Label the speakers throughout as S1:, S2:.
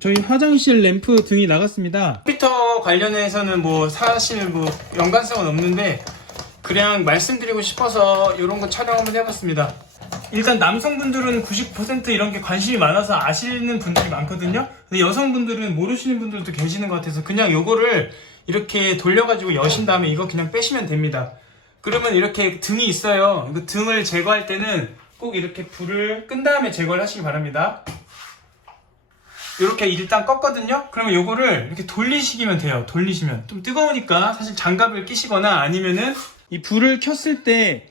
S1: 저희 화장실 램프 등이 나갔습니다. 컴퓨터 관련해서는 뭐 사실 뭐 연관성은 없는데 그냥 말씀드리고 싶어서 이런 거 촬영 한번 해봤습니다. 일단 남성분들은 90% 이런 게 관심이 많아서 아시는 분들이 많거든요. 근데 여성분들은 모르시는 분들도 계시는 것 같아서 그냥 요거를 이렇게 돌려가지고 여신 다음에 이거 그냥 빼시면 됩니다. 그러면 이렇게 등이 있어요. 이거 등을 제거할 때는 꼭 이렇게 불을 끈 다음에 제거를 하시기 바랍니다. 이렇게 일단 껐거든요. 그러면 요거를 이렇게 돌리시기면 돼요. 돌리시면 좀 뜨거우니까 사실 장갑을 끼시거나 아니면은 이 불을 켰을 때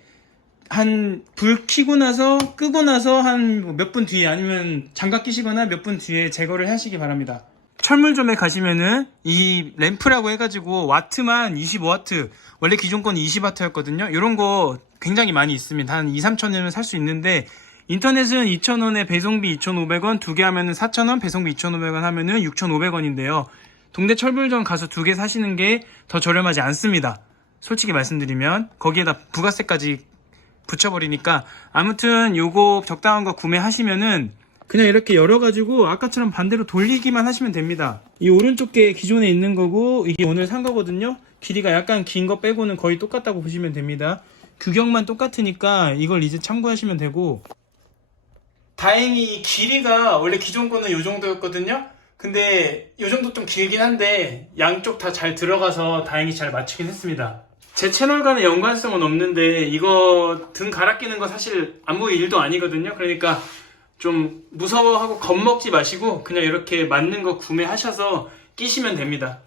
S1: 한 불 켜고 나서 끄고 나서 한뭐몇분 뒤에 아니면 장갑 끼시거나 몇 분 뒤에 제거를 하시기 바랍니다. 철물점에 가시면은 이 램프라고 해가지고 와트만 25와트 원래 기존 건 20와트였거든요. 이런 거 굉장히 많이 있습니다. 한 2, 3천 원이면 살 수 있는데 인터넷은 2,000원에 배송비 2,500원, 두 개 하면은 4,000원, 배송비 2,500원 하면은 6,500원인데요. 동네 철물점 가서 두 개 사시는 게 더 저렴하지 않습니다. 솔직히 말씀드리면 거기에다 부가세까지 붙여버리니까 아무튼 요거 적당한 거 구매하시면은 그냥 이렇게 열어가지고 아까처럼 반대로 돌리기만 하시면 됩니다. 이 오른쪽 게 기존에 있는 거고 이게 오늘 산 거거든요. 길이가 약간 긴 거 빼고는 거의 똑같다고 보시면 됩니다. 규격만 똑같으니까 이걸 이제 참고하시면 되고 다행히 길이가 원래 기존 거는 이 정도였거든요. 근데 이 정도 좀 길긴 한데 양쪽 다 잘 들어가서 다행히 잘 맞추긴 했습니다. 제 채널과는 연관성은 없는데 이거 등 갈아 끼는 거 사실 아무 일도 아니거든요. 그러니까 좀 무서워하고 겁먹지 마시고 그냥 이렇게 맞는 거 구매하셔서 끼시면 됩니다.